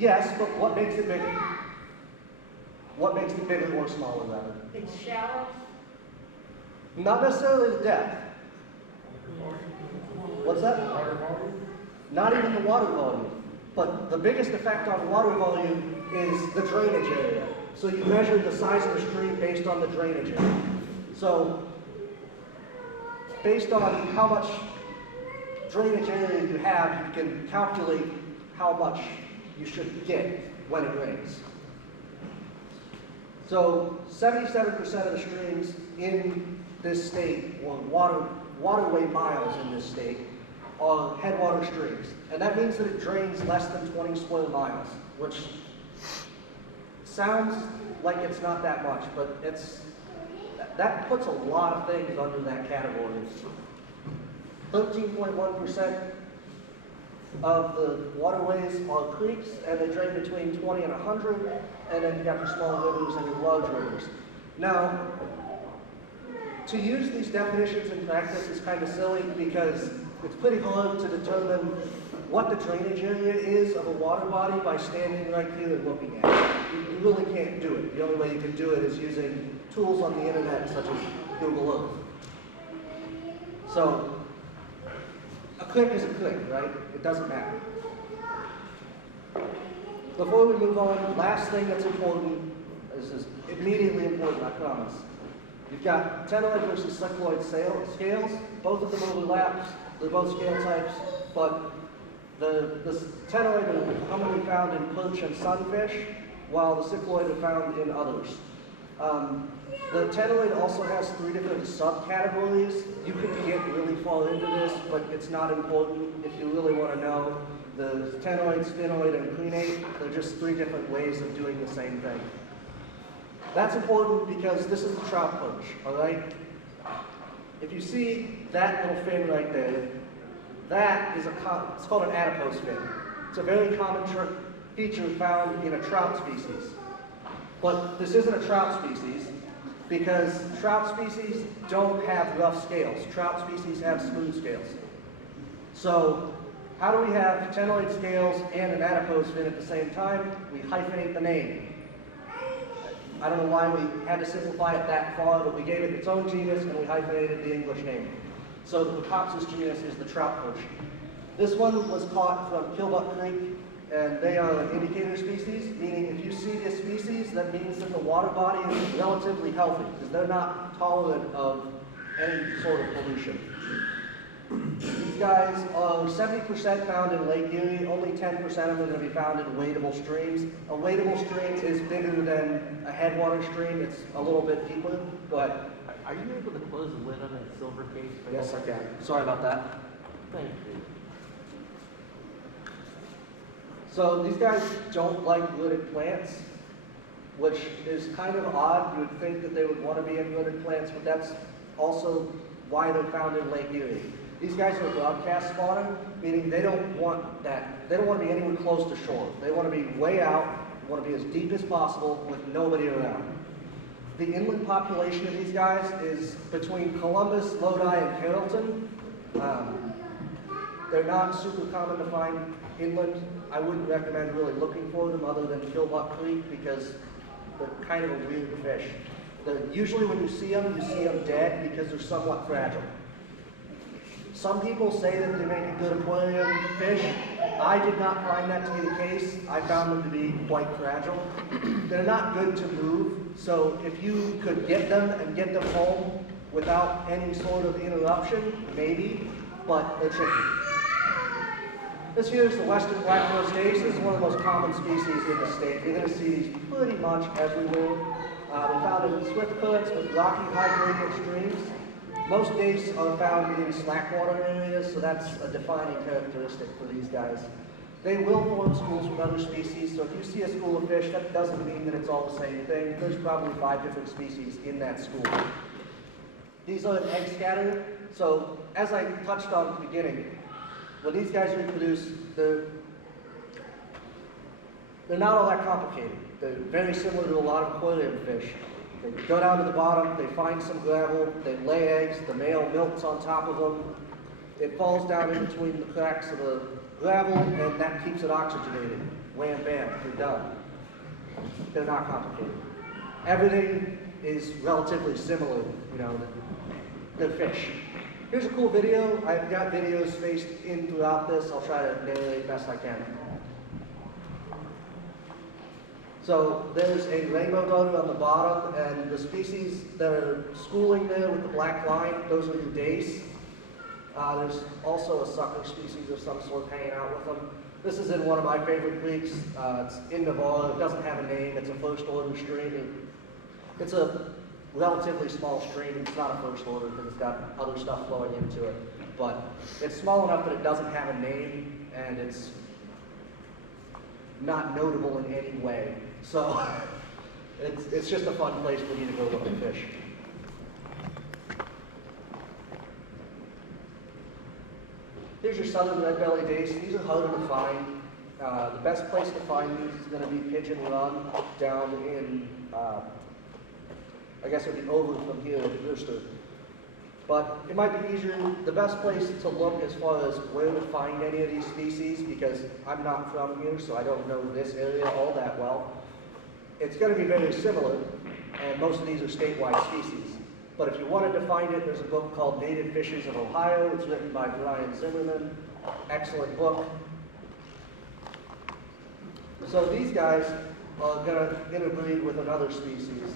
Yes, but what makes it bigger? What makes it bigger or smaller, rather? It's shallow. Not necessarily the depth. What's that? Water volume? Not even the water volume. But the biggest effect on water volume is the drainage area. So you measure the size of the stream based on the drainage area. So, based on how much drainage area you have, you can calculate how much you should get when it rains. So 77% of the streams in this state, or waterway miles in this state, are headwater streams. And that means that it drains less than 20 square miles, which sounds like it's not that much, but that puts a lot of things under that category. 13.1% of the waterways are creeks, and they drain between 20 and 100, and then you got your small rivers and your large rivers. Now, to use these definitions in practice is kind of silly because it's pretty hard to determine what the drainage area is of a water body by standing right here and looking at it. You really can't do it. The only way you can do it is using tools on the internet such as Google Earth. So, a click is a click, right? It doesn't matter. Before we move on, last thing that's important, this is immediately important, I promise. You've got tenoid versus cycloid scales. Both of them overlap. They're both scale types, but the tenoid are commonly found in perch and sunfish, while the cycloid are found in others. The tenoid also has 3 different subcategories. You could get really far into this, but it's not important if you really want to know. The tenoid, sphenoid, and crenate, they're just 3 different ways of doing the same thing. That's important because this is the trout perch, all right? If you see that little fin right there, that is it's called an adipose fin. It's a very common feature found in a trout species. But this isn't a trout species because trout species don't have rough scales. Trout species have smooth scales. So how do we have tenoid scales and an adipose fin at the same time? We hyphenate the name. I don't know why we had to simplify it that far, but we gave it its own genus and we hyphenated the English name. So the Pocopsis genus is the trout perch. This one was caught from Killbuck Creek, and they are an indicator species, meaning if you see this species, that means that the water body is relatively healthy, because they're not tolerant of any sort of pollution. These guys are 70% found in Lake Erie, only 10% of them are going to be found in wadable streams. A wadable stream is bigger than a headwater stream, it's a little bit deeper, but... Are you able to close the lid on that silver case? Yes, I can. Sorry about that. Thank you. So these guys don't like wooded plants, which is kind of odd. You would think that they would want to be in wooded plants, but that's also why they're found in Lake Erie. These guys are broadcast spawning, meaning they don't want that. They don't want to be anywhere close to shore. They want to be way out, want to be as deep as possible with nobody around. The inland population of these guys is between Columbus, Lodi, and Carrollton. They're not super common to find inland. I wouldn't recommend really looking for them other than Killbuck Creek because they're kind of a weird fish. Usually when you see them dead because they're somewhat fragile. Some people say that they make a good aquarium fish. I did not find that to be the case. I found them to be quite fragile. They're not good to move, so if you could get them and get them home without any sort of interruption, maybe, but they're tricky. This here is the western black-nosed dace. This is one of the most common species in the state. You're going to see these pretty much everywhere. They're found in swift currents with rocky, high-gradient streams. Most dace are found in slackwater areas, so that's a defining characteristic for these guys. They will form schools with other species, so if you see a school of fish, that doesn't mean that it's all the same thing. There's probably 5 different species in that school. These are an egg scatter, so as I touched on at the beginning, when these guys reproduce, they're not all that complicated. They're very similar to a lot of aquarium fish. They go down to the bottom, they find some gravel, they lay eggs, the male milks on top of them. It falls down in between the cracks of the gravel, and that keeps it oxygenated. wham, bam, you're done. They're not complicated. Everything is relatively similar, you know, they're fish. Here's a cool video. I've got videos spaced in throughout this. I'll try to narrate best I can. So there's a rainbow darter on the bottom, and the species that are schooling there with the black line, those are your dace. There's also a sucker species of some sort hanging out with them. This is in one of my favorite creeks. It's in Navarro. It doesn't have a name. It's a first order stream. It's a relatively small stream. It's not a first order because it's got other stuff flowing into it. But it's small enough that it doesn't have a name, and it's not notable in any way. So it's just a fun place for me to go look at fish. Here's your southern red-bellied dace. These are harder to find. The best place to find these is going to be Pigeon Run down in, I guess it would be over from here at Worcester. But it might be easier, the best place to look as far as where to find any of these species, because I'm not from here, so I don't know this area all that well. It's going to be very similar, and most of these are statewide species. But if you wanted to find it, there's a book called Native Fishes of Ohio. It's written by Brian Zimmerman. Excellent book. So these guys are going to interbreed with another species.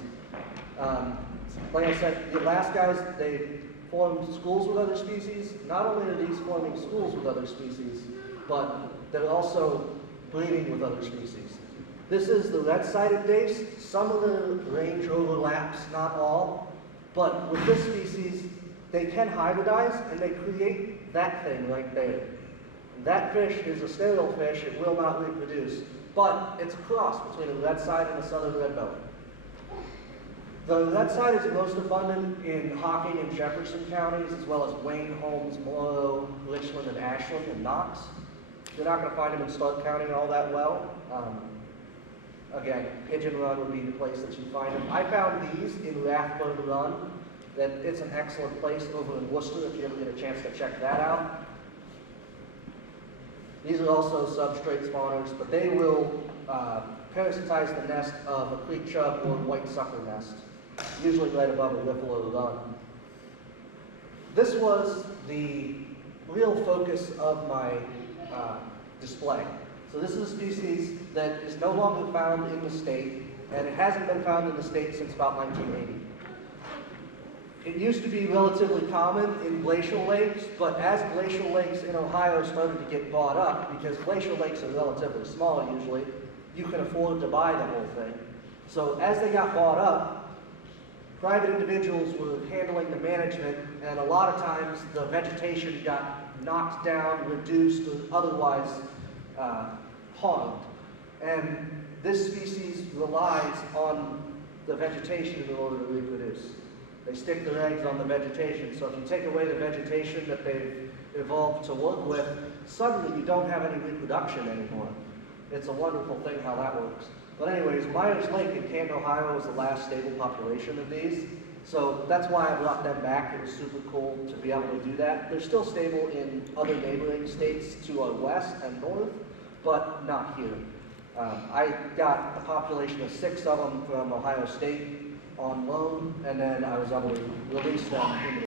Like I said, the last guys, they form schools with other species. Not only are these forming schools with other species, but they're also breeding with other species. This is the red-sided dace. Some of the range overlaps, not all. But with this species, they can hybridize, and they create that thing right there. That fish is a sterile fish. It will not reproduce. But it's a cross between a red side and a southern red belly. The red side is most abundant in Hocking and Jefferson counties, as well as Wayne, Holmes, Morrow, Richland, and Ashland, and Knox. You're not going to find them in Stark County all that well. Again, Pigeon Run would be the place that you find them. I found these in Rathbone Run. That it's an excellent place over in Worcester if you ever get a chance to check that out. These are also substrate spawners, but they will parasitize the nest of a creek chub or white sucker nest, usually right above a riffle or run. This was the real focus of my display. So this is a species that is no longer found in the state, and it hasn't been found in the state since about 1980. It used to be relatively common in glacial lakes, but as glacial lakes in Ohio started to get bought up, because glacial lakes are relatively small usually, you can afford to buy the whole thing. So as they got bought up, private individuals were handling the management, and a lot of times the vegetation got knocked down, reduced, or otherwise harmed. And this species relies on the vegetation in order to reproduce. They stick their eggs on the vegetation. So if you take away the vegetation that they've evolved to work with, suddenly you don't have any reproduction anymore. It's a wonderful thing how that works. But anyways, Myers Lake in Canton, Ohio was the last stable population of these. So that's why I brought them back. It was super cool to be able to do that. They're still stable in other neighboring states to our west and north, but not here. I got a population of 6 of them from Ohio State on loan, and then I was able to release them into